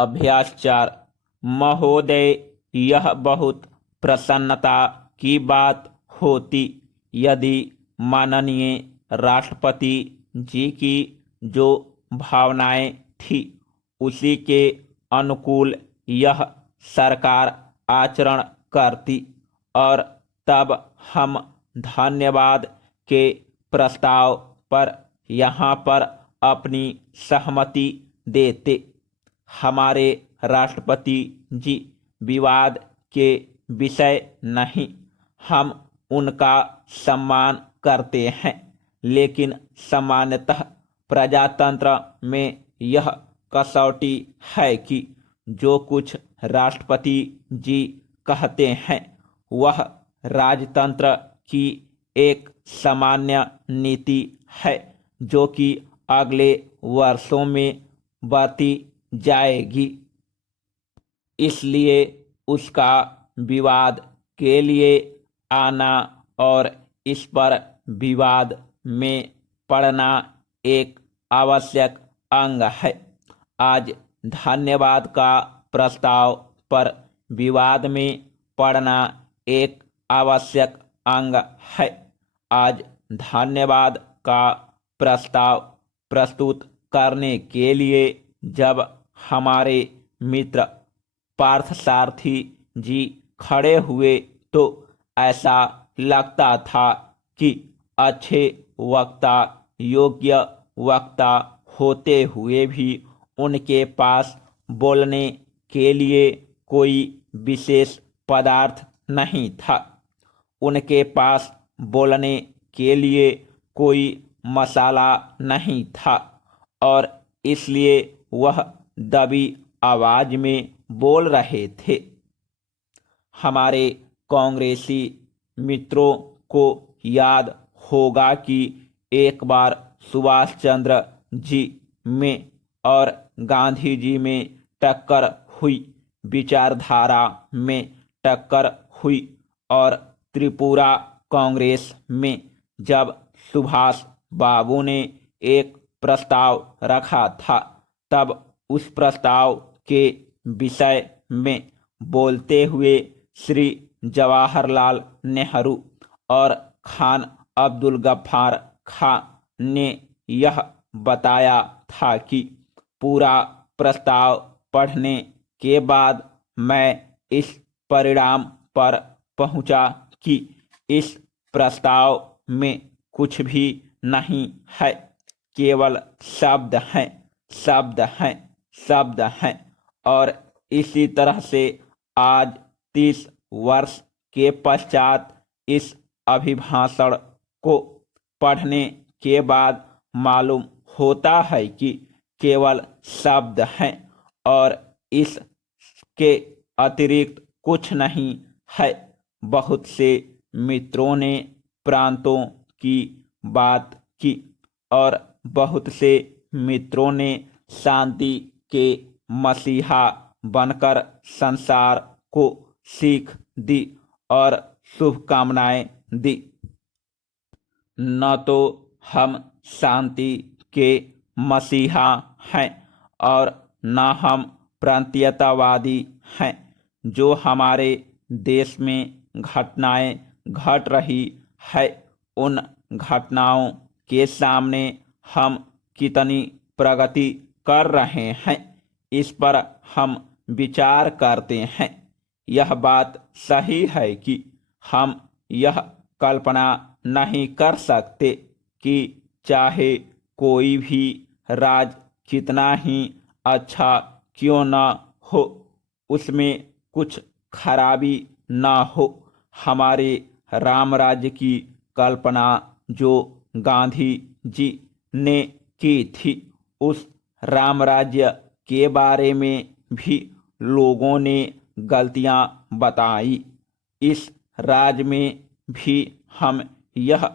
अभ्यास 4। महोदय, यह बहुत प्रसन्नता की बात होती यदि माननीय राष्ट्रपति जी की जो भावनाएं थी उसी के अनुकूल यह सरकार आचरण करती, और तब हम धन्यवाद के प्रस्ताव पर यहाँ पर अपनी सहमति देते। हमारे राष्ट्रपति जी विवाद के विषय नहीं, हम उनका सम्मान करते हैं, लेकिन सामान्यतः प्रजातंत्र में यह कसौटी है कि जो कुछ राष्ट्रपति जी कहते हैं वह राजतंत्र की एक सामान्य नीति है जो कि अगले वर्षों में बरती जाएगी। इसलिए उसका विवाद के लिए आना और इस पर विवाद में पड़ना एक आवश्यक अंग है। आज धन्यवाद का प्रस्ताव पर विवाद में पड़ना एक आवश्यक अंग है। आज धन्यवाद का प्रस्ताव प्रस्तुत करने के लिए जब हमारे मित्र पार्थसारथी जी खड़े हुए तो ऐसा लगता था कि अच्छे वक्ता, योग्य वक्ता होते हुए भी उनके पास बोलने के लिए कोई विशेष पदार्थ नहीं था। उनके पास बोलने के लिए कोई मसाला नहीं था और इसलिए वह दबी आवाज में बोल रहे थे। हमारे कांग्रेसी मित्रों को याद होगा कि एक बार सुभाष चंद्र जी में और गांधी जी में टक्कर हुई, विचारधारा में टक्कर हुई और त्रिपुरा कांग्रेस में जब सुभाष बाबू ने एक प्रस्ताव रखा था तब उस प्रस्ताव के विषय में बोलते हुए श्री जवाहरलाल नेहरू और खान अब्दुल गफ्फार खां ने यह बताया था कि पूरा प्रस्ताव पढ़ने के बाद मैं इस परिणाम पर पहुंचा कि इस प्रस्ताव में कुछ भी नहीं है, केवल शब्द हैं, शब्द हैं, शब्द हैं। और इसी तरह से आज 30 वर्ष के पश्चात इस अभिभाषण को पढ़ने के बाद मालूम होता है कि केवल शब्द हैं और इसके अतिरिक्त कुछ नहीं है। बहुत से मित्रों ने प्रांतों की बात की और बहुत से मित्रों ने शांति के मसीहा बनकर संसार को सीख दी और शुभकामनाएं दी। न तो हम शांति के मसीहा हैं और न हम प्रांतीयतावादी हैं। जो हमारे देश में घटनाएं घट रही है उन घटनाओं के सामने हम कितनी प्रगति कर रहे हैं इस पर हम विचार करते हैं। यह बात सही है कि हम यह कल्पना नहीं कर सकते कि चाहे कोई भी राज कितना ही अच्छा क्यों न हो उसमें कुछ खराबी न हो। हमारे राम राज्य की कल्पना जो गांधी जी ने की थी उस राम राज्य के बारे में भी लोगों ने गलतियां बताई। इस राज में भी हम यह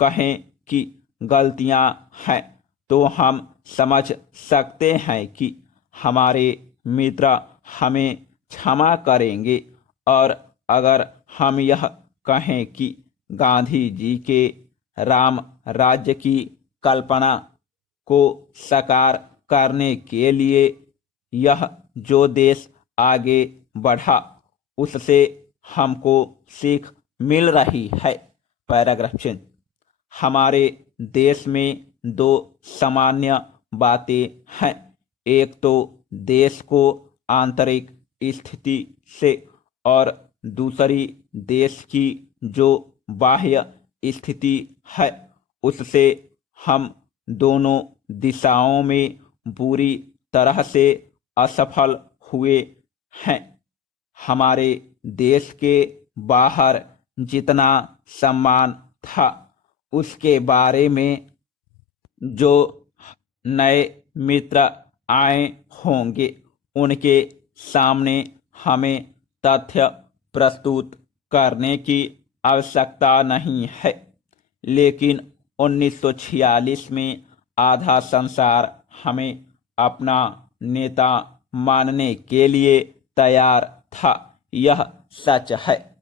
कहें कि गलतियां हैं तो हम समझ सकते हैं कि हमारे मित्र हमें क्षमा करेंगे। और अगर हम यह कहें कि गांधी जी के राम राज्य की कल्पना को साकार करने के लिए यह जो देश आगे बढ़ा उससे हमको सीख मिल रही है। Paragraph change. हमारे देश में दो सामान्य बातें हैं। एक तो देश को आंतरिक स्थिति से और दूसरी देश की जो बाह्य स्थिति है उससे हम दोनों दिशाओं में बुरी तरह से असफल हुए हैं। हमारे देश के बाहर जितना सम्मान था उसके बारे में जो नए मित्र आए होंगे उनके सामने हमें तथ्य प्रस्तुत करने की आवश्यकता नहीं है। लेकिन 1946 में आधा संसार हमें अपना नेता मानने के लिए तैयार था। यह सच है।